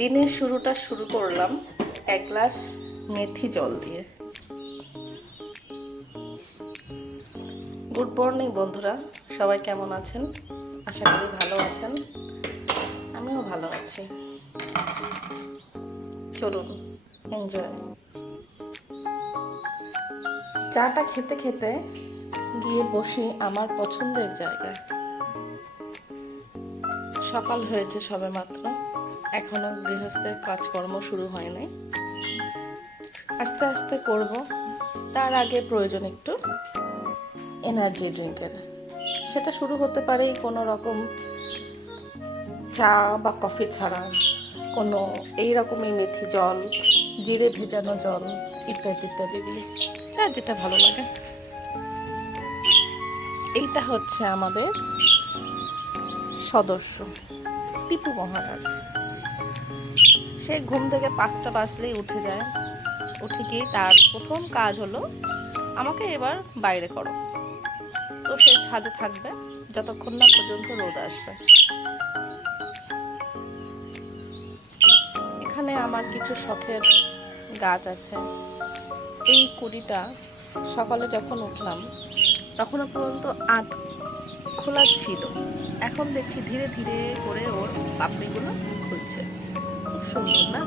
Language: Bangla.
দিনের শুরুটা শুরু করলাম এক গ্লাস মেথি জল দিয়ে। গুড মর্নিং বন্ধুরা, সবাই কেমন আছেন? আশা করি ভালো আছেন, আমিও ভালো আছি। চলুন এনজয়। চাটা খেতে খেতে গিয়ে বসি আমার পছন্দের জায়গায়। সকাল হয়েছে সবে মাত্র, এখনো গৃহস্থের কাজকর্ম শুরু হয় নাই, আস্তে আস্তে করব। তার আগে প্রয়োজন একটু এনার্জি ড্রিঙ্কের। সেটা শুরু হতে পারে কোনো রকম চা বা কফি ছাড়া, কোনো এইরকমই মেথি জল, জিরে ভেজানো জল ইত্যাদি ইত্যাদি দিয়ে, যা যেটা ভালো লাগে। এইটা হচ্ছে আমাদের সদস্য টিপু মহারাজ। সে ঘুম থেকে 5টা বাজলেই উঠে যায়। উঠে গিয়ে তার প্রথম কাজ হলো আমাকে এবার বাইরে করো। তো সে ছাদে থাকবে যতক্ষণ না পর্যন্ত রোদ আসবে। এখানে আমার কিছু শখের গাছ আছে। এই কুড়িটা সকালে যখন উঠলাম তখনও পর্যন্ত আট খোলা ছিল, এখন দেখছি ধীরে ধীরে করে ওর পাপড়িগুলো খুলছে। খুব সুন্দর না?